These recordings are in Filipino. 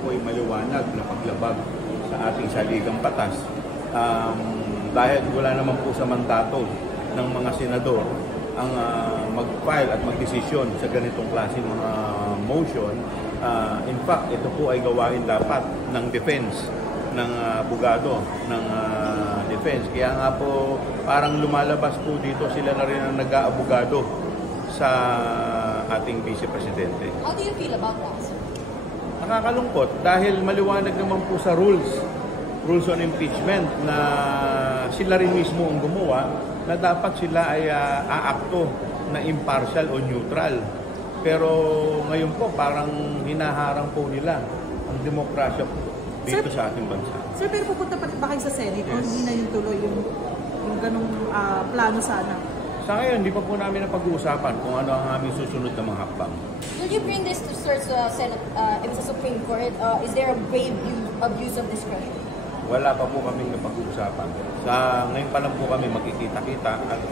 po ay maliwanag na paglabag sa ating saligang batas. Dahil wala naman po sa mandato ng mga senador ang mag-file at magdesisyon sa ganitong klaseng mga motion. In fact, ito po ay gawain dapat ng defense, ng abogado, ng defense. Kaya nga po parang lumalabas po dito sila na rin ang nag-aabogado sa ating Vice Presidente. How do you feel about that, sir? Nakakalungkot dahil maliwanag naman po sa rules on impeachment na sila rin mismo ang gumawa na dapat sila ay aakto na impartial o neutral. Pero ngayon po parang hinaharang po nila ang demokrasya po dito sa ating bansa. Sir, pero pupunta pa rin ba kayo sa Senate o hindi na yung tuloy yung ganong plano sana? Sa ngayon, hindi pa po namin napag-uusapan kung ano ang aming susunod na mga hakbang. Will you bring this to search Senate, sa Supreme Court? Is there a grave abuse of discretion? Wala pa po kaming napag-uusapan. Ngayon pa lang po kami magkikita-kita at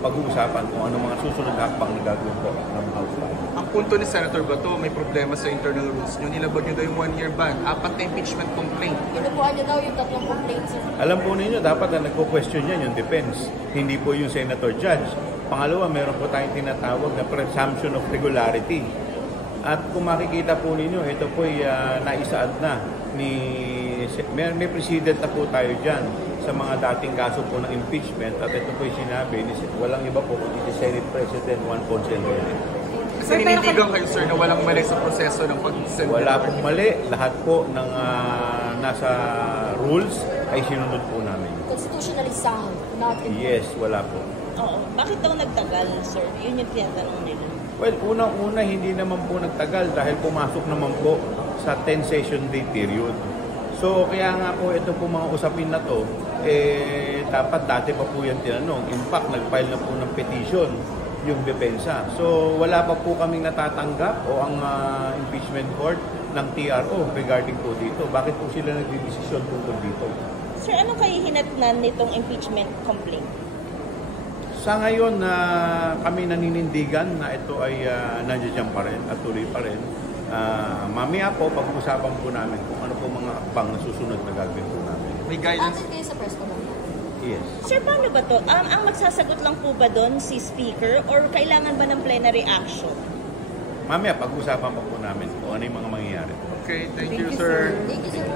pag-uusapan kung ano mga susunod na hakbang na gagawin po ng House. Ang punto ni Senator Bato, may problema sa internal rules nyo. Nilabag nyo daw yung 1-year ban. 4 na impeachment complaint. Kinukuha nyo daw yung 3 complaints. Alam po ninyo, dapat na nagpo-question yan yung defense, hindi po yung senator judge. Pangalawa, meron po tayong tinatawag na presumption of regularity. At kung makikita po ninyo, ito po ay naisaad na may precedent na po tayo dyan sa mga dating kaso po ng impeachment at ito po ay sinabi, walang iba po kundi si Senate President Juan Ponce Enrile. Kasi ninindigan kayo, sir, na walang mali sa proseso ng pag-send. Wala pong mali. Lahat po ng nasa rules ay sinunod po namin. Constitutionally sound, not Yes, wala po. Oo. Bakit daw nagtagal, sir? Yun yung tinatanong nila. Well, unang-una hindi naman po nagtagal dahil pumasok naman po sa 10 session day period. So, kaya nga po ito po mga usapin na to, dapat dati pa po yan tinanong. In fact, nag-file na po ng petition yung depensa. So, wala pa po kaming natatanggap o ang impeachment court ng TRO regarding po dito. Bakit po sila nagdidesisyon tungkol dito? Sir, anong kahihinatnan nitong impeachment complaint? Sa ngayon na kami naninindigan na ito ay nandiyan pa rin at tuloy pa rin. Mamaya po, pag-uusapan po namin kung ano po mga hakbang na susunod na gagawin po namin. May guidance. Atin kayo sa press ko. Yes. Sir, paano ba to? Ang magsasagot lang po ba doon si Speaker or kailangan ba ng plenary action? Mamaya, pag-uusapan pa po namin kung ano yung mga mangyayari. Okay, thank you, sir. Thank you, sir.